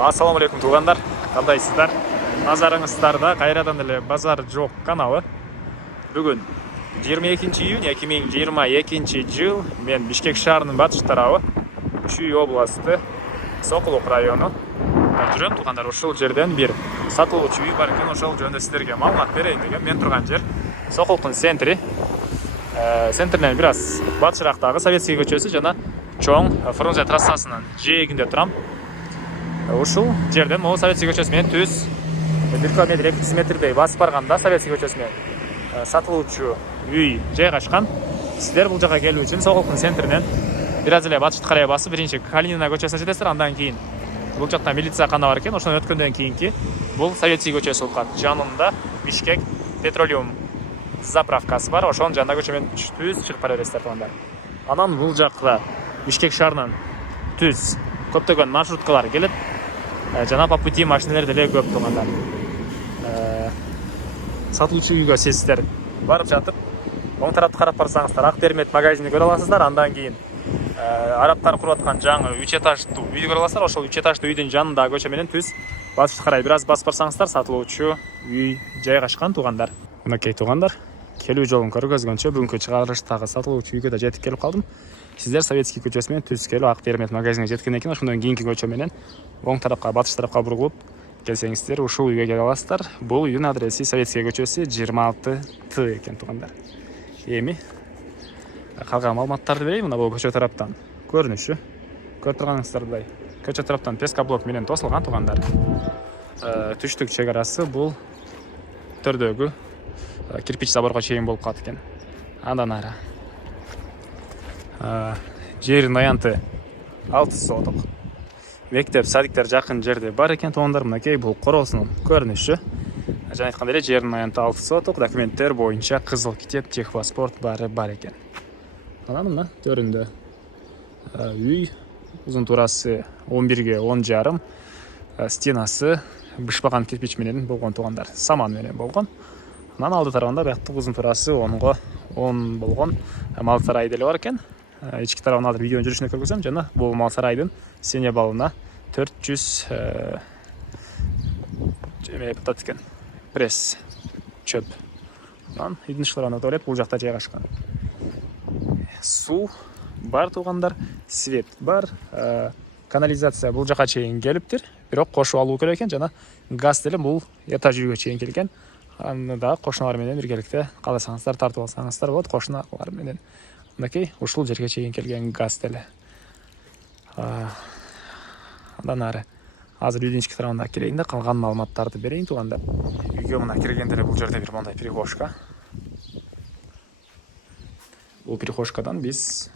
Ассаламу алейкум туғандар, қандайсыздар? Назарыңыздарда қайрадан эле базар жоқ каналы. Бүгін 22 июнь 2022 жыл мен Бишкек шаарынын батыш тарабы Чүй областы Сокулук району жүрөм туғандар. Ушул жерден бир сатылуучу үй бар экен, ошол жөнүндө силерге маалымат берейин деген. Мен турган жер Сокулуктун центри. Центринен бир аз батышыраактагы Советский көчөсү жана чоң Фрунзе трассасынын жээгинде турам. Ушул жерден могу Советский көчөсү менен түз 1 километр 200 метрдей басып барганда Советский көчөсү менен сатылуучу үй жайгашкан. Сиздер бул жака келүү үчүн Сокулуктун центринен бир аз эле батышты карай басып, биринчи Калинина көчөсүнө жетесиздер. Андан кийин бул жакта милиция кана бар экен. Ошондон өткөндөн кийинки бул Советский көчөсү болуп калат. Жанында Бишкек петролеум заправкасы бар. Ошонун жанында көчө менен түз чыгып бара бересиздер тугандар. Анан бул жакта Бишкек шаарынан түз көптөгөн маршруткалар келет. Жана по пути машиналар деле көп тугандар. Сатылуучу үйгө сиздер барып жатып, оң тарапты карап барсаңыздар Ак Бермет магазинин көрө аласыздар. Андан кийин арабтар куруп аткан жаңы 3 этаждуу үйдү көрө аласыздар. Ошол 3 этаждуу үйдүн жанындагы көчө менен түз батышты карай бир аз басып барсаңыздар сатылуучу үй жайгашкан тугандар. Мынакей тугандар, келүү жолун көргөзгөнчө бүгүнкү чыгарылыштагы сатылуучу үйгө да жетип келип калдым. Сиздер Советский көчөсү менен түз келип Ак Бермет магазинине жеткенден кийин ошондон кийинки көчө менен оң тарапка, батыш тарапка бурулуп келсеңиздер ушул үйгө келе аласыздар. Бул үйдүн адреси Советский көчөсү 26Т экен тугандар. Эми калган маалыматтарды берейин. Мына бул көчө тараптан көрүнүшү. Көрүп турганыңыздардай, көчө тараптан пескоблок менен тосулган тугандар. Түштүк чек-арасы бул төрдөгү кирпич заборго чейин болуп калат экен. Андан ары жердин аянты 6 соток. Мектеп, садиктер жакын жерде бар экен тугандар. Мынакей бул короосунун көрүнүшү. Жана айткандай эле жердин аянты 6 соток. Документтер боюнча кызыл китеп, техпаспорт баары бар экен. Анан мына төрүндө үй, узун туурасы 11ге 10,5, стенасы бышпаган кирпич менен болгон тугандар. Саман менен болгон. Анан алды тарабында бияктык узун туурасы 10га 10 болгон мал сарай деле бар экен. Ички тарабын азыр видеонун жүрүшүндө көргөзөм. Жана бул мал сарайдын сене балына 400 жеме батат экен. Пресс чөп. Анан үйдүн ишкаларына туалет бул жакта жайгашкан. Суу бар тугандар, свет бар, канализация бул жака чейин келиптир. Бирок кошуп алуу керек экен. Жана газ деле бул этаж үйгө чейин келген. Аны да кошуналар менен биргеликте кааласаңыздар тартып алсаңыздар болот. Кошуналар менен мынакей ушул жерге чейин келген газ деле. Андан ары азыр үйдүн ички тарабына кирейин да калган маалыматтарды берейин тугандар. Үйгө мына киргенде эле бул жерде бир мондай прихожка. Бул прихожкадан биз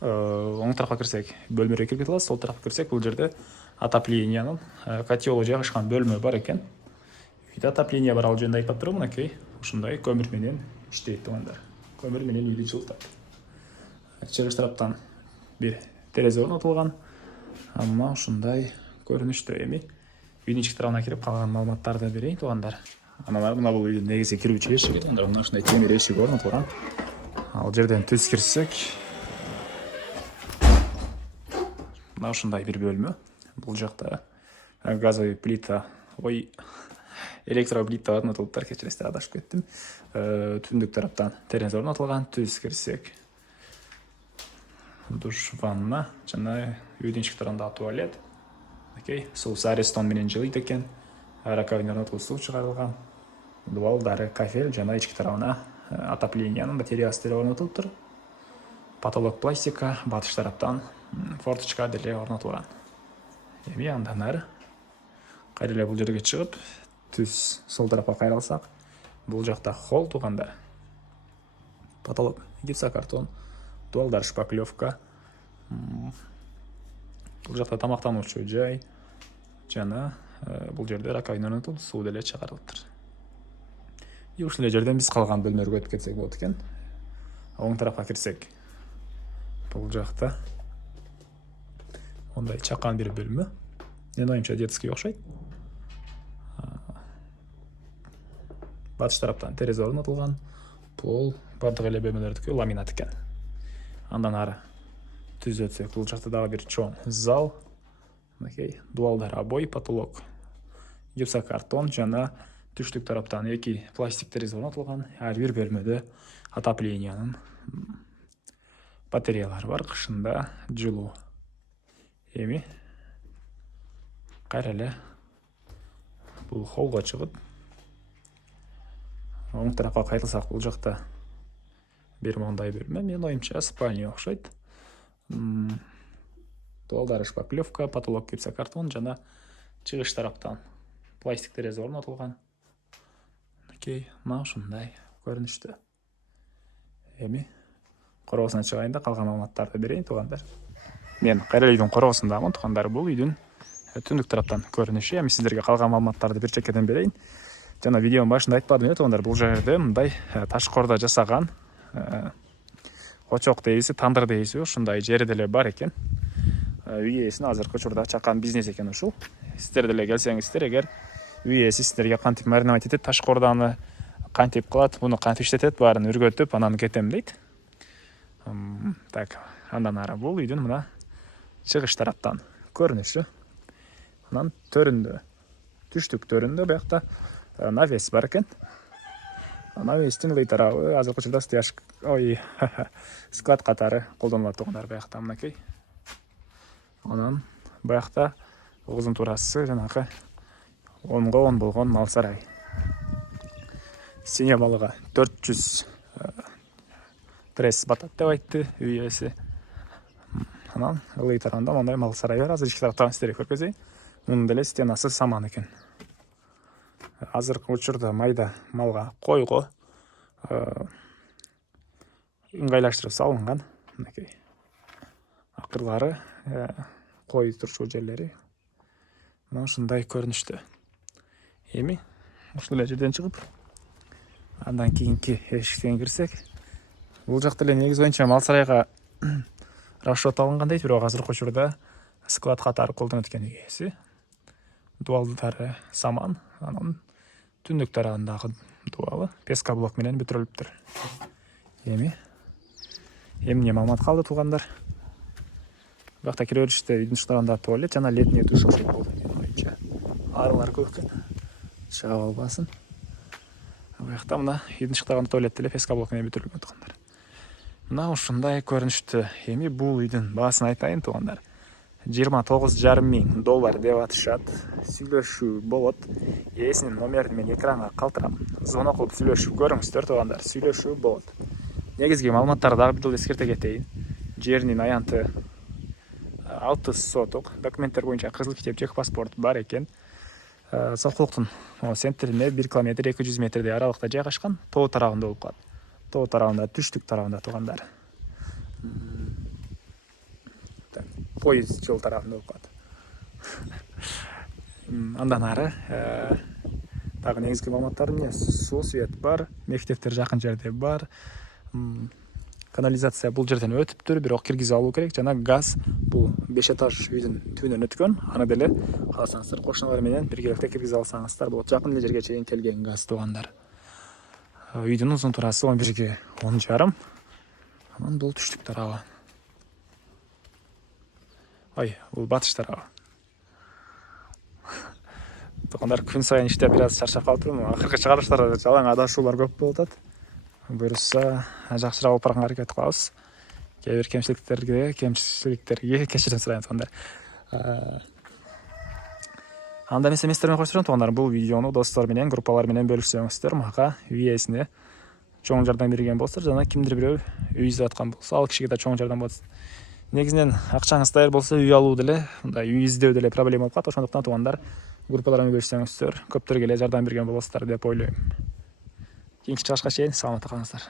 оң тарапка кирсек бөлмөгө кирип кете алабыз. Сол тарапка кирсек бул жерде отоплениянын котелу жайгашкан бөлмө бар экен. Үйдө отопление бар, ал жөнүндө айтпап турам. Мынакей ушундай көмүр менен иштейт тугандар. Көмүр менен үйдү жылытат. Чыгыш тараптан бир терезе орнотулган. Амма ушундай көрүнүштө. Эми үйдүн ички тарабына кирип калган маалыматтарды берейин тугандар. Анан мына бул үйдүн негизи кирүүчү эшиги. Мына ушундай темир эшик орнотулган. Ал жерден түз кирсек мына ушундай бир бөлмө. Бул жакта газовый плита, электроплита орнотулуптар. Кечиресиздер, адашып кеттим. Түндүк тараптан терезе орнотулган. Түз кирсек душ, ванна жана үйдүн ички тарабында туалет. Окей, суусу арестон менен жылыйт экен. Раковина орнотулуп суу чыгарылган. Дубалдары, кафель жана ички тарабына отоплениянын батареясы деле орнотулуптур. Потолок пластика, батыш тараптан форточка деле орнотулган. Эми андан ары кайра эле бул жерге чыгып, түз сол тарапка кайрылсак, бул жакта холл тугандар. Потолок гипсокартон, дуалдар шпаклевка. Бул жакта тамактануучу жай жана бул жерде раковина орнотулуп, суу деле чыгарылыптыр. И ушул жерден биз калган бөлмөлөргө өтүп кетсек болот экен. Оң тарапка кирсек, бул жакта ондай чакан бир бөлмө. Менин оюмча детский окшойт. Батыш тараптан терезе орнотулган. Пол бардык эле бөлмөлөрдүкү ламинат экен. Андан ары түз өтсек, бул жакта дагы бир чоң зал. Мынакей дуалдар обой, потолок гипсокартон жана түштүк тараптан 2 пластик терезе орнотулган. Ар бир бөлмөдө отоплениянын батареялары бар, кышында жылуу. Эми кайра эле бул холлго чыгып, оң тарапка кайрылсак, бул жакта бир мондай бөлмө, менин оюмча спальня окшойт. Дуалдары шпаклевка, потолок гипсокартон жана чыгыш тараптан пластик терезе орнотулган. Окей, мына ушундай көрүнүштө. Эми короосуна чыгайын да калган маалыматтарды берейин туугандар. Мен кайра үйдүн короосундамын туугандар. Бул үйдүн түндүк тараптан көрүнүшү. Эми сиздерге калган маалыматтарды бир чекеден берейин. Жана видеонун башында айтпадым эле туугандар, бул жерде мындай таш кордо жасаган очок дейбиз, тандыр дейбиз, ушундай жери деле бар экен. Үй ээсин азыркы учурда чакан бизнес экен ушул. Сиздер деле келсеңиздер, эгер үй ээси сиздерге кантип мариновать этет, таш кордону кантип кылат, буну кантип иштетет, баарын өргөтүп, анан кетем дейт. Так, андан ары бул үйдүн мына чыгыш тараптан көрүнүшү. Анан төрүндө, түштүк төрүндө биякта навес бар экен. Навестин ылдый тарабы азыркы учурда склад катары колдонулат туугандар биякта мынакей. Анан биякта узун туурасы жанагы 10го 10 болгон мал сарай. Сине малыга 400 пресс батат деп айтты үй ээси. Анан ылдый тарабында мондай мал сарай бар. Азыр ички тараптан сиздерге көргөзөйүн. Мунун деле стенасы саман экен. Азыркы учурда майда малга койго ыңгайлаштырып салынган. Мынакей. Акырлары кой турчу жерлери. Мына ушундай көрүнүштө. Эми ушул эле жерден чыгып, андан кийинки эшиктен кирсек, бул жакта эле негизи боюнча мал сарайга расчет алынган дейт, бирок азыркы учурда склад катары колдонот экен үй ээси. Дуалдары саман, анан түндүк тарабындагы дуалы пескоблок менен бүтүрүлүптүр. Эми эмне маалымат калды туугандар? Бакта кире бериште үйдүн тышкарында туалет жана летний душ окшойт болду. Боюнча арылар көп экен. Чыга албасын. Бакта мына үйдүн тышкарында туалет деле пескоблок менен бүтүрүлгөн туугандар. Мына ушундай көрүнүштө. Эми бул үйдүн баасын айтайын туугандар. $29,500 деп атышат. Сүйлөшүү болот. Ээсинин номерин мен экранга калтырам. Звонок кылып сүйлөшүп көрүңүздөр туугандар. Сүйлөшүү болот. Негизги маалыматтарды дагы бир эскерте кетейин. Жеринин аянты 6 соток. Документтер боюнча кызыл китеп, чек паспорт бар экен. Сокулуктун центрине 1 км 200 метрдей аралыкта жайгашкан. Тоо тарабында болуп калат. Тоо тарабында, түштүк тарабында туугандар. Поезд жол тарабында болуп калат. Андан ары дагы негизги маалыматтар эмне? Суу, свет бар, мектептер жакын жерде бар. Канализация бул жерден өтүптүр, бирок киргизе алуу керек. Жана газ бул 5 этаж үйдүн түбүнөн өткөн. Аны деле кааласаңыздар кошуналар менен биргеликте киргизе алсаңыздар болот. Жакын эле жерге чейин келген газ туугандар. Үйдүн узун турасы 11ге 10,5. Анан бул түштүк тарабы. Ой, бул батыш тарабы. Туугандар, күн сайын иштеп бир аз чарчап калыптырмын. Акыркы чыгарылыштарда жалаң адашуулар көп болуп атат. Буюрса, жакшыраак алып барганга аракет кылабыз. Кээ бир кемчиликтерге кечирим сурайм туугандар. Анда эмес эместерине койсором туугандар, бул видеону достор менен, группалар менен бөлүшсөңүздөр, мага үй ээсине чоң жардам берген болсо, жана кимдир бирөө үй издеп аткан болсо, ал кишиге да чоң жардам болот. Негизинен акчаңыз даяр болсо, үй алуу деле, мындай үй издөө деле проблема болуп калат. Ошондуктан туугандар, группалар менен бөлүшсөңүздөр, көптөргө эле жардам берген болосуздар деп ойлойм. Кийинки чыгышка чейин саламатта калыңыздар.